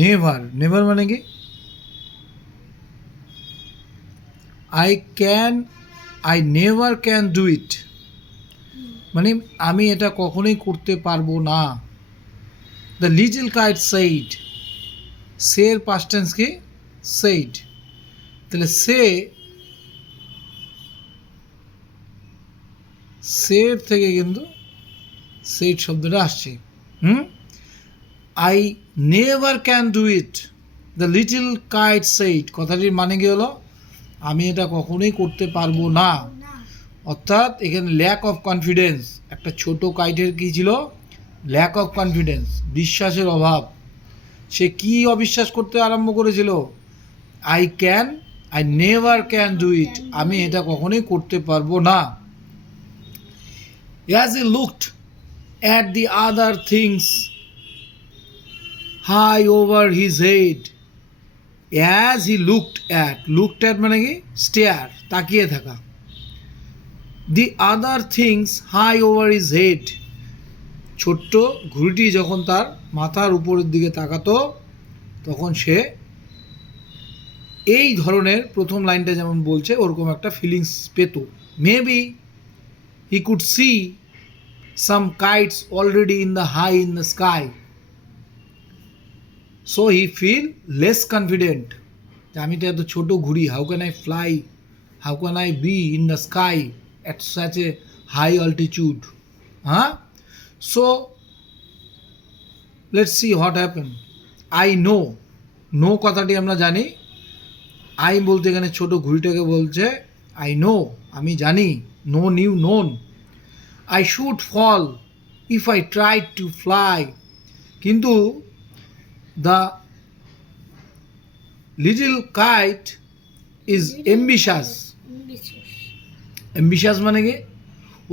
Never, never মানে কি? I never can do ইট, মানে আমি এটা কখনোই করতে পারবো না। দ্য লিটল কাইট সেইড, সের পাস্ট টেন্স কি? সেইড। তাহলে সের থেকে কিন্তু সেইড শব্দটা আসছে। I never can do it, the little kite said, কথাটির মানে কি হলো? আমি এটা কখনোই করতে পারবো না। অর্থাৎ এখানে ল্যাক অফ কনফিডেন্স, একটা ছোট কাইটের কী ছিল? ল্যাক অফ কনফিডেন্স, বিশ্বাসের অভাব। সে কি অবিশ্বাস করতে আরম্ভ করেছিল? I never can do it, আমি এটা কখনোই করতে পারবো না। As he looked at the other things high over his head, as he looked at মানে কি? স্টেয়ার, তাকিয়ে থাকা। The other things high over his head, ছোট্ট ঘুড়িটি যখন তার মাথার উপরের দিকে তাকাতো তখন সে এই ধরনের প্রথম লাইনটা যেমন বলছে ওরকম একটা ফিলিংস পেত। Maybe he could see some kites already in the high in the sky, so he feel less confident, আমি তো এত ছোট ঘুড়ি, how can I fly, how can I be in the sky at such a high altitude. হ্যাঁ, so let's see what happen. I know কথাটি আমরা জানি। I বলতে এখানে ছোট ঘুড়িটাকে বলছে আই নো, আমি জানি। No new known. I should fall if I try to fly, কিন্তু the little kite is ambitious. Ambitious মানে কি?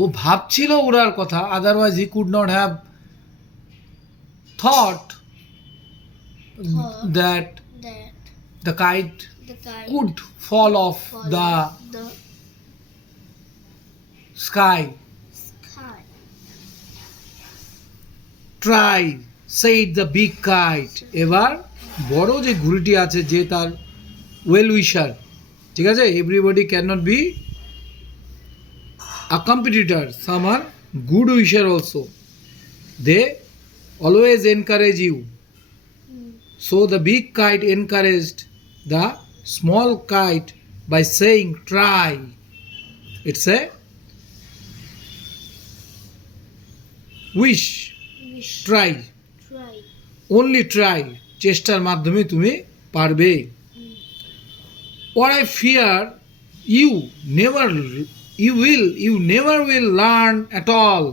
ও ভাবছিল ওড়ার কথা, otherwise he could not have thought that the kite could fall off the sky. Try, said the big kite. এবার বড় যে ঘুড়িটি আছে, যে তার ওয়েল উইশার, ঠিক আছে, everybody can not be a competitor, some are good wisher also, they always encourage you. So the big kite encouraged the small kite by saying try. It's a wish. Try. Only try. চেষ্টার মাধ্যমে তুমি পারবে। What I fear you never will learn at all.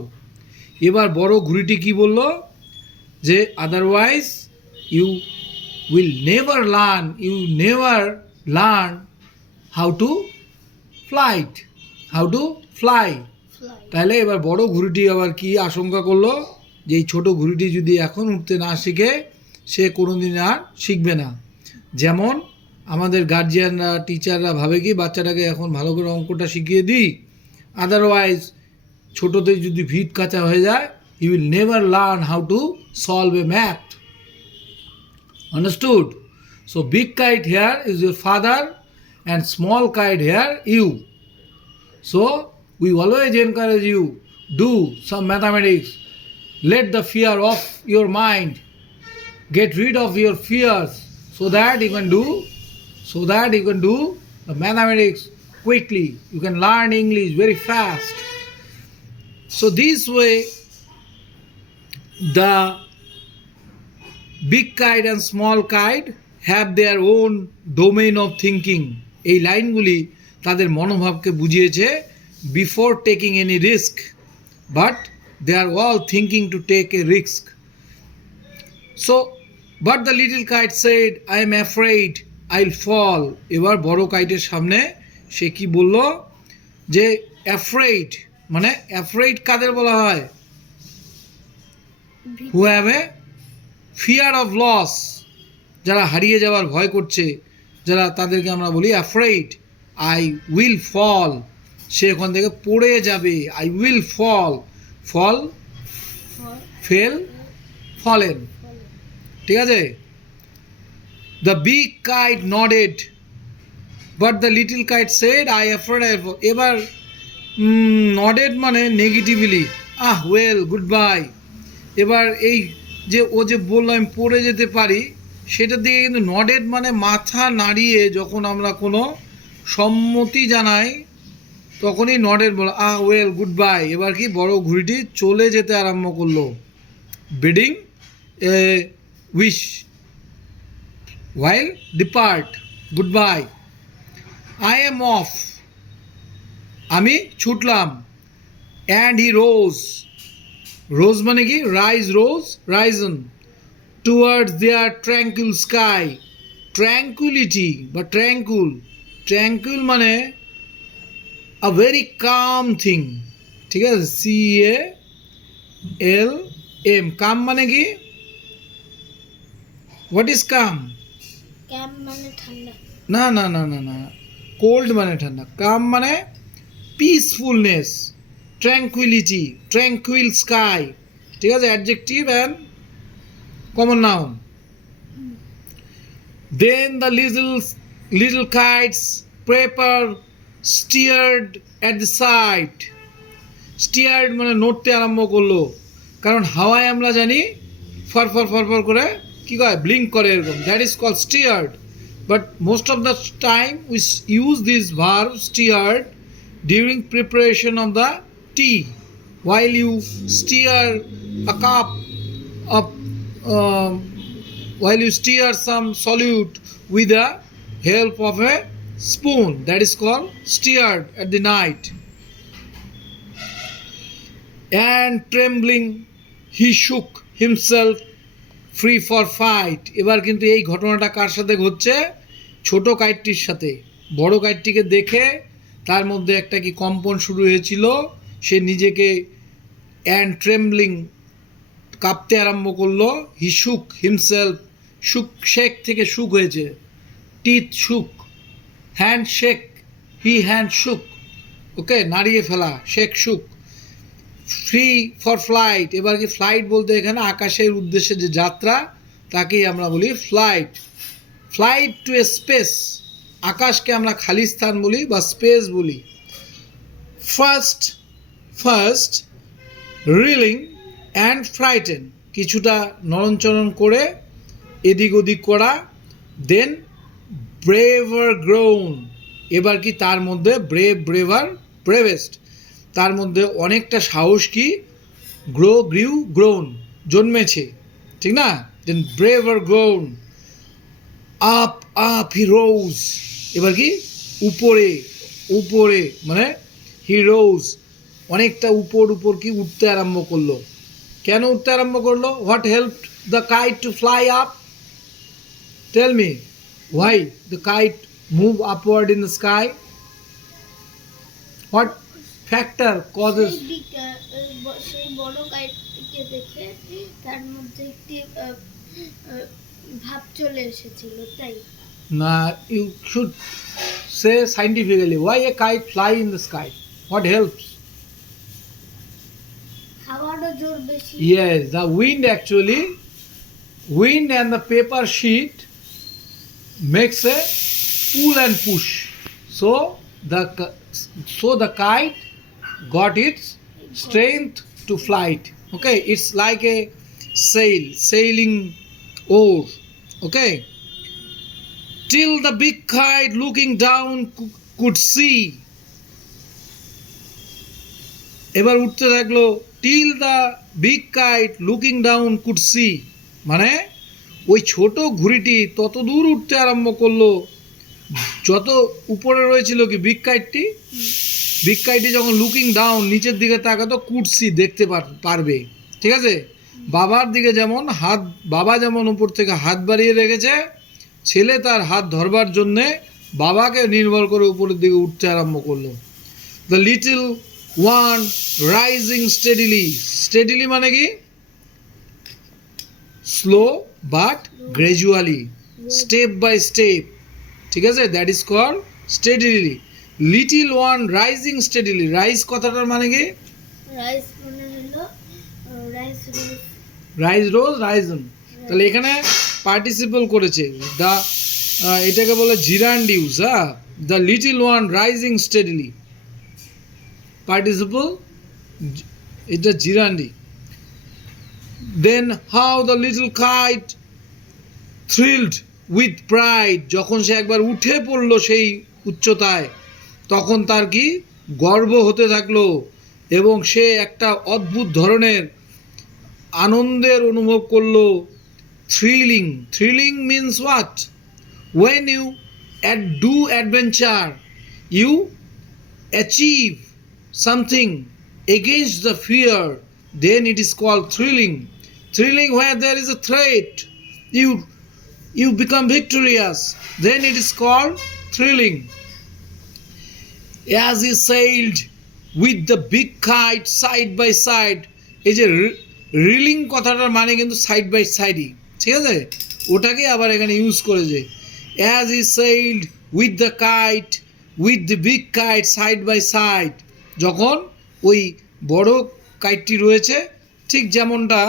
এবার বড় ঘুড়িটি কি বলল? যে otherwise you will never learn how to fly. তাহলে এবার বড় ঘুড়িটি আবার কি আশঙ্কা করলো? যে এই ছোট ঘুড়িটি যদি এখন উঠতে না শিখে সে কোনোদিন আর শিখবে না। যেমন আমাদের গার্জিয়ানরা, টিচাররা ভাবে কি বাচ্চাটাকে এখন ভালো করে অঙ্কটা শিখিয়ে দিই, আদারওয়াইজ ছোটোতে যদি ভিত কাঁচা হয়ে যায়, he will never learn how to solve a math. Understood? So big kite here is your father and small kite here you. So we always encourage you, do some mathematics. Let the fear off your mind. Get rid of your fears so that you can do the mathematics quickly. You can learn English very fast. So this way the big kite and small kite have their own domain of thinking. এই লাইনগুলি তাদের মনোভাবকে বুঝিয়েছে। Before taking any risk, but they are all thinking to take a risk. So but the little kite said I am afraid I will fall. এবার বড় কাইটের সামনে সে কি বলল? যে অ্যাফ্রেইড, মানে অ্যাফ্রেইড কাদের বলা হয়? Who have a fear of loss, যারা হারিয়ে যাওয়ার ভয় করছে, যারা, তাদেরকে আমরা বলি অ্যাফ্রেইড। আই উইল ফল, সে ওখান থেকে পড়ে যাবে। I will fall fell fallen, ঠিক আছে? The big kite nodded, but the little kite said, I afraid I have. এবার nodded মানে নেগেটিভলি, ওয়েল গুড বাই। এবার এই যে ও যে বললো আমি পড়ে যেতে পারি, সেটার দিকে কিন্তু নডেড মানে মাথা নাড়িয়ে যখন আমরা কোনো সম্মতি জানাই তখনই নডেড বলো, ওয়েল গুড বাই। এবার কি বড় ঘুড়িটি চলে যেতে আরম্ভ করলো, bidding a wish while depart, goodbye, I am off, আমি ছুটলাম, and he rose মানে কি risen towards their tranquil sky, tranquility বা tranquil মানে a very calm thing, ঠিক আছে, CALM, calm মানে কি, what is calm? ক্যাম মানে ঠান্ডা। না, কোল্ড মানে ঠান্ডা, কাম মানে পিসফুলনেস, ট্র্যাঙ্কুইলিটি, ট্র্যাঙ্কুইল স্কাই, ঠিক আছে, adjective and common noun. Then the little kites paper stirred at the side, stirred মানে নড়তে আরম্ভ করলো, কারণ হাওয়ায় আমরা জানি ফর করে কি কয়, ব্লিঙ্ক করে এরকম, that is call steered. But most of the time we use this verb steered during preparation of the tea. While you steer a cup of, while you steer some solute with the help of a spoon, that is called steered at the night. And trembling, he shook himself free for fight. এবার কিন্তু এই ঘটনাটা কার সাথে ঘটছে, ছোট কাইটটির সাথে। বড় কাইটটিকে দেখে তার মধ্যে একটা কি কম্পন শুরু হয়েছিল, সে নিজেকে অ্যান্ড ট্রেমব্লিং কাঁপতে আরম্ভ করলো, হি শুক হিমসেলফ, শেক থেকে শুক হয়েছে, টিথ শুক, হ্যান্ড শেক, হি হ্যান্ড শুক, ওকে, নাড়িয়ে ফেলা, শেক শুক, ফ্রি ফর ফ্লাইট। এবার কি ফ্লাইট বলতে এখানে আকাশের উদ্দেশ্যে যে যাত্রা তাকেই আমরা বলি ফ্লাইট, ফ্লাইট টু এ স্পেস, আকাশকে আমরা খালি স্থান বলি বা স্পেস বলি। ফার্স্ট রিলিং অ্যান্ড ফ্রাইটেন, কিছুটা নরণচরণ করে এদিক ওদিক করা, দেন ব্রেভার গ্রোন, এবার কি তার মধ্যে ব্রেভেস্ট, তার মধ্যে অনেকটা সাহস কি গ্রোন জন্মেছে, ঠিক না, দেন ব্রেভার গ্রোন, আপ হি রোজ, এবার কি উপরে মানে হি রোজ, অনেকটা উপর কি উঠতে আরম্ভ করলো। কেন উঠতে আরম্ভ করলো? What helped the kite to fly up? Tell me, why the kite move upward in the sky? What factor causes? সেই বড় কাইটটিকে দেখে তার মধ্যে একটি ভাব চলে এসেছিল, তাই না, you should say scientifically, why a kite fly in the sky, what helps? হাওয়ারও জোর বেশি। Yes, the wind actually, wind and the paper sheet makes a pull and push. So the kite got its strength to flight. Okay, it's like a sailing oar. Okay, till the big kite looking down could see. এবার উঠতে থাকলো, till the big kite looking down could see, মানে ওই ছোট ঘুড়িটি তত দূর উঠতে আরম্ভ করলো যত উপরে রয়েছিল কি বিগ কাইটটি যখন লুকিং ডাউন নিচের দিকে তাকাতো, কুড সি দেখতে পারবে, ঠিক আছে। বাবার দিকে যেমন বাবা যেমন উপর থেকে হাত বাড়িয়ে রেখেছে, ছেলে তার হাত ধরবার জন্যে বাবাকে নির্ভর করে উপরের দিকে উঠতে আরম্ভ করলো। The little one rising steadily মানে কি slow but gradually, step by step, ঠিক আছে, that is call steadily. Little one rising steadily, rise কথাটার মানে কি, রাইজ মানে হলো রাইজ রোজ রাইজন, তাহলে এখানে পার্টিসিপল করেছে দ্য, এটাকে বলে জিরান্ডিউস, হ্যাঁ, the little one rising steadily, participle এটা gerund. Then how the little kite thrilled with pride, যখন সে একবার উঠে পড়লো সেই উচ্চতায় তখন তার কি গর্ব হতে থাকলো এবং সে একটা অদ্ভুত ধরনের আনন্দের অনুভব করলো। Thrilling, thrilling means what? when you do adventure, you achieve something against the fear, then it is called thrilling. Thrilling where there is a threat, you become victorious, then it is called thrilling. As he sailed with the big kite side by side, এই যে reeling কথাটার মানে কিন্তু side by সাইডই, ঠিক আছে, ওটাকে আবার এখানে ইউজ করেছে। as he sailed with the kite, with the big kite side by side, যখন ওই বড় কাইটটি রয়েছে ঠিক যেমনটা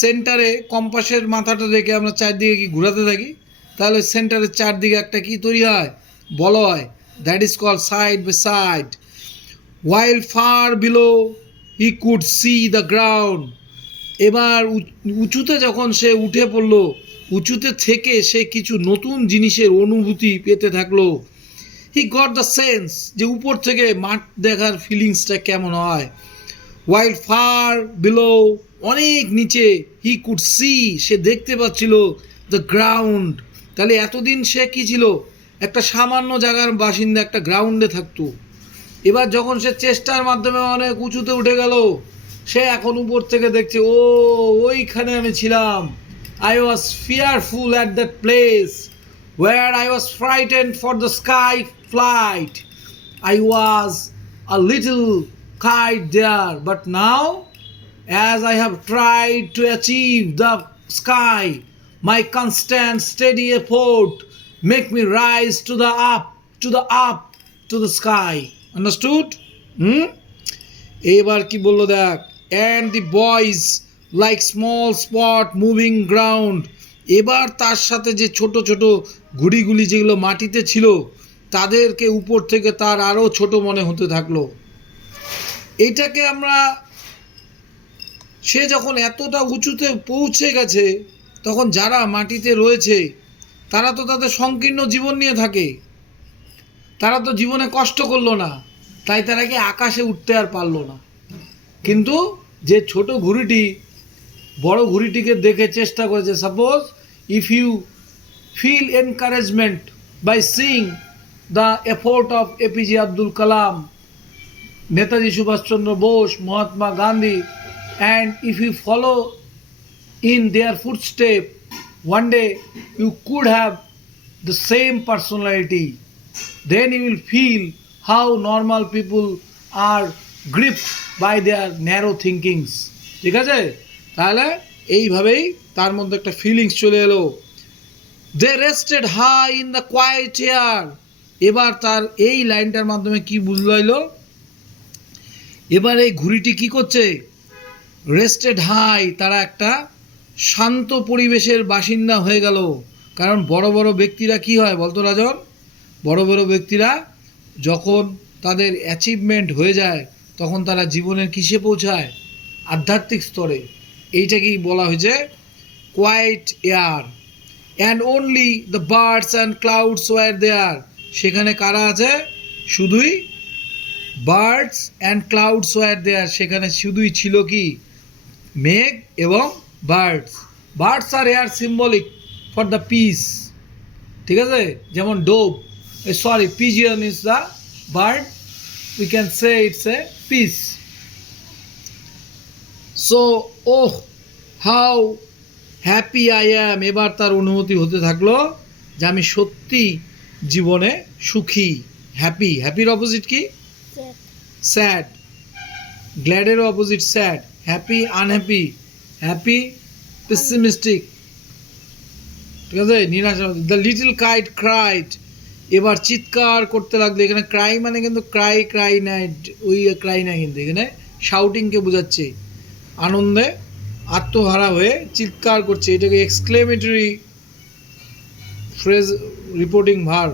সেন্টারে কম্পাসের মাথাটা রেখে আমরা চারদিকে কি ঘোরাতে থাকি, তাহলে সেন্টারের চারদিকে একটা কি তৈরি হয়, বলয়, that is called side by side. while far below he could see the ground, এবার উঁচুতে যখন সে উঠে পড়লো, উঁচুতে থেকে সে কিছু নতুন জিনিসের অনুভূতি পেতে থাকলো। হি গট দ্য সেন্স, যে উপর থেকে মাঠ দেখার ফিলিংসটা কেমন হয়। while far below, অনেক নিচে, হি কুড সি, সে দেখতে পাচ্ছিল দ্য গ্রাউন্ড, তাহলে এতদিন সে কি ছিল, একটা সামান্য জায়গার বাসিন্দা, একটা গ্রাউন্ডে থাকতো। এবার যখন সে চেষ্টার মাধ্যমে অনেক উঁচুতে উঠে গেল, সে এখন উপর থেকে দেখছে, ও ওইখানে আমি ছিলাম। I was fearful at that place where I was frightened for the sky flight. I was a little kite there, but now as I have tried to achieve the sky, my constant steady effort make me rise to the up to the sky. Understood? এবার কি বললো দেখ, and the boys like small spot moving ground, এবার তার সাথে যে ছোট ছোট ঘুড়িগুলি যেগুলো মাটিতে ছিল তাদেরকে উপর থেকে তার আরও ছোট মনে হতে থাকলো। এইটাকে আমরা, সে যখন এতটা উঁচুতে পৌঁছে গেছে তখন যারা মাটিতে রয়েছে তারা তো তাদের সংকীর্ণ জীবন নিয়ে থাকে, তারা তো জীবনে কষ্ট করলো না, তাই তারা কি আকাশে উঠতে আর পারলো না। কিন্তু যে ছোট ঘুড়িটি বড় ঘুড়িটিকে দেখে চেষ্টা করেছে, suppose if you feel encouragement by seeing the effort of APJ Abdul Kalam, Netaji Subhashchandra Bose, Mahatma Gandhi, and if you follow in their footstep, one day you could have the same personality, then you will feel how normal people are gripped by their narrow thinkings. ঠিক আছে, তাহলে এইভাবেই তার মধ্যে একটা feelings চলে এলো। They rested high in the quiet air, এবার তার এই লাইনটার মাধ্যমে কি বুঝলো, এবার এই ঘুড়িটি কি করছে, রেস্টেড হাই, তারা একটা শান্ত পরিবেশের বাসিন্দা হয়ে গেল। কারণ বড় বড় ব্যক্তিরা কি হয় বলতো রাজন, বড় বড় ব্যক্তিরা যখন তাদের অ্যাচিভমেন্ট হয়ে যায় তখন তারা জীবনের কিসে পৌঁছায়, আধ্যাত্মিক স্তরে। এইটাকেই বলা হয়েছে quiet air. And only the birds and clouds were there, সেখানে কারা আছে, শুধুই birds and clouds were there, সেখানে শুধুই ছিল কি, মেঘ এবং বার্ডস। বার্ডস আর are symbolic for the peace, ঠিক আছে, যেমন dove, sorry pigeon is the bird, we can say it's a peace. So oh how happy I am, এবার তার অনুভূতি হতে থাকলো যে আমি সত্যি জীবনে সুখী, হ্যাপি। হ্যাপির অপোজিট কি, স্যাড। গ্ল্যাডেরও opposite sad. Happy unhappy, happy pessimistic, ঠিক আছে, নিরাশাবাদী। দ্য লিটল কাইট ক্রাইড, এবার চিৎকার করতে লাগলো। এখানে ক্রাই মানে কিন্তু ক্রাই নাই, ওই ক্রাই না, কিন্তু এখানে শাউটিংকে বোঝাচ্ছে, আনন্দে আত্মহারা হয়ে চিৎকার করছে, এটাকে এক্সক্লেমেটরি ফ্রেজ রিপোর্টিং ভার।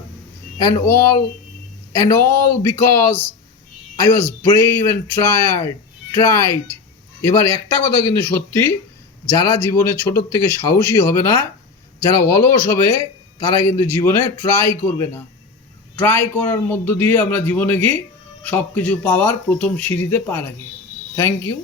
And all because I was brave and tried. এবার একটা কথা কিন্তু সত্যি, যারা জীবনে ছোটোর থেকে সাহসী হবে না, যারা অলস হবে, তারা কিন্তু জীবনে ট্রাই করবে না। ট্রাই করার মধ্য দিয়ে আমরা জীবনে গিয়ে সব কিছু পাওয়ার প্রথম সিঁড়িতে পা রাখি। Thank you.